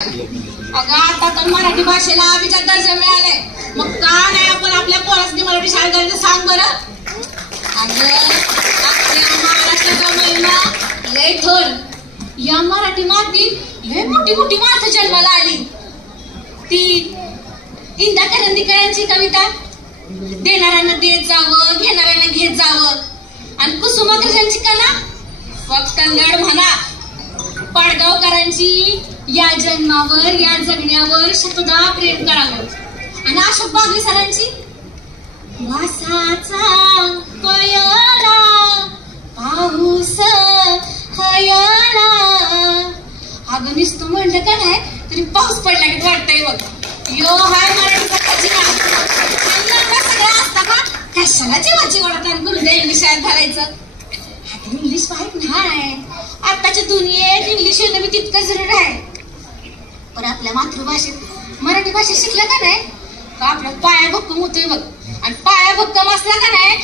अगं आता तर मराठी भाषेला अभिजात दर्जा मिळालाय, मग का नाही आपण आपल्या पोरांनी मराठी शाळेत घालायचं सांग बरं. अगं आपल्या महाराष्ट्राचा महिना लय थोर. या मराठी मातीत लय मोठी मोठी माणसं जन्माला आली. ती इंदा करंदीकरांची कविता, देणाऱ्यांना देत जावं घेणाऱ्यांना घेत जावं, आणि कुसुमाग्रजांची कला फक्त लढ म्हणा. पाडगावकरांची या जन्मावर या जगण्यावर शतदा प्रेम करावं, आणि अशोक बागवे सरांची वासाचा कयळा पाऊस हयळा. अगं नुसतं म्हणलं का नाही तरी पाऊस पडला की वाटतंय बघ. यो हाय मराठीचा खजिना. सगळं असता का कशाला जीवाची वळतान करून इंग्लिश शाळेत घालायचं. आता इंग्लिश माहित नाही, आताच्या दुनियेत इंग्लिश येणं मी तितकं जरूर आहे. पण आपल्या मातृभाषेत मराठी भाषेत शिकलं का नाही का आपला पाया भक्कम होतोय बघ. आणि पाया भक्कम असला का नाही